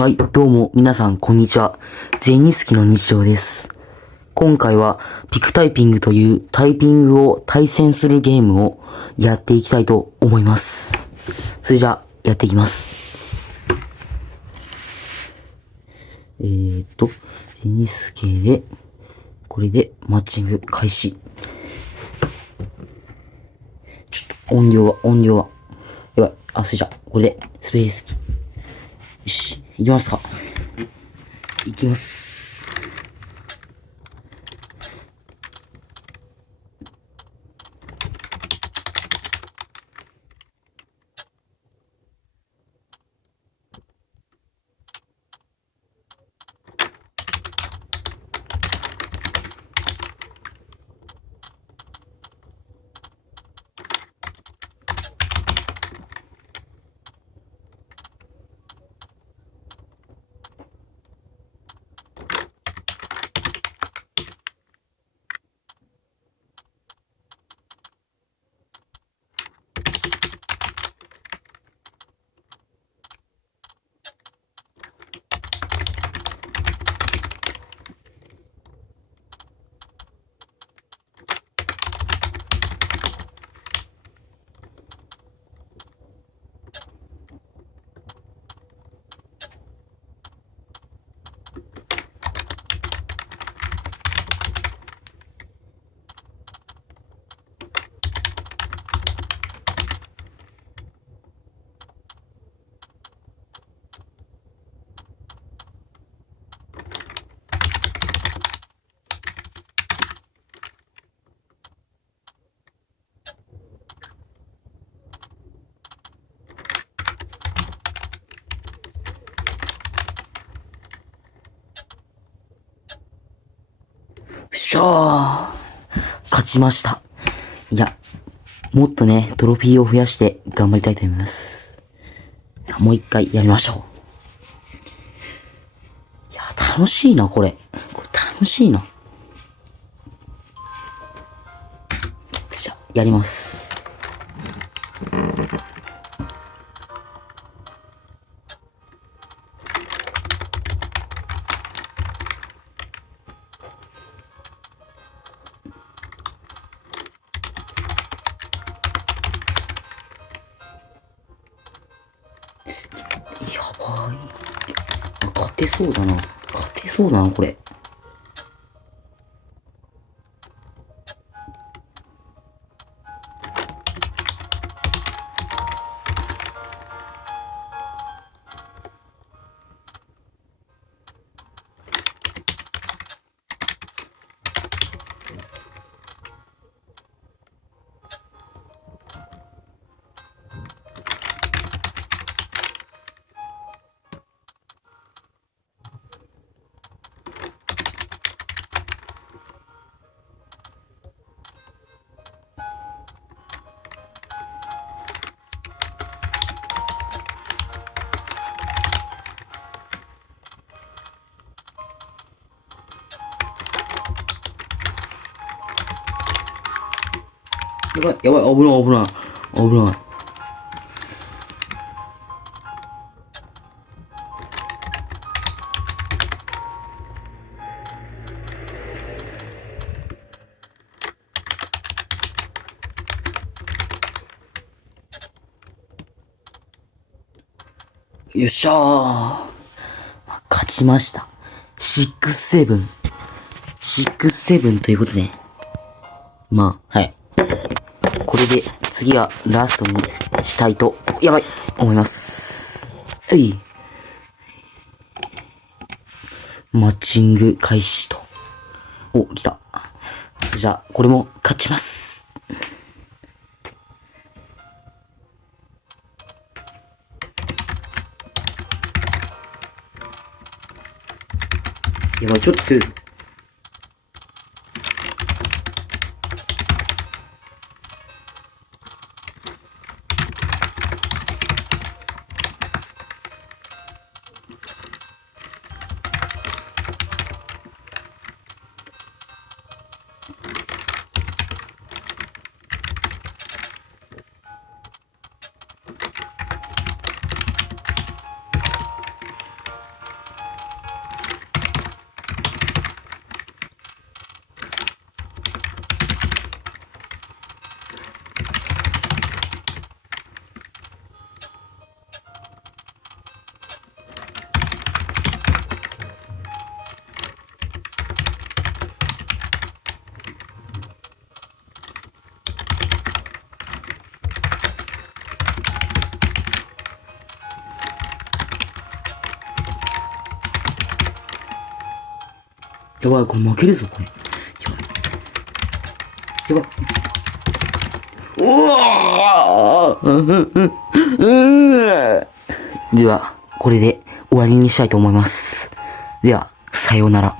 はい、どうも皆さんこんにちは。ジェニスキの日常です。今回はピクタイピングというタイピングを対戦するゲームをやっていきたいと思います。それじゃあやっていきます。ジェニスケで、これでマッチング開始。ちょっと音量は。やばい、それじゃあこれでスペースキー。よし、いきますか。いきます。しゃー勝ちました。いや、もっとね、トロフィーを増やして頑張りたいと思います。もう一回やりましょう。いや、楽しいな、これ。これ楽しいな。じゃあ、やります。やばい。勝てそうだな。勝てそうだな、これ。やばい、やばい、危ない、危ない。危ない。よっしゃー。勝ちました。6-7。6-7ということで。まあ、はい。これで次はラストにしたいと、やばい、思います。はい。マッチング開始と。お、来た。じゃあ、これも勝ちます。やばい、ちょっと強い。やばい、これ負けるぞ、これ。やばい。やばい。では、これで終わりにしたいと思います。では、さようなら。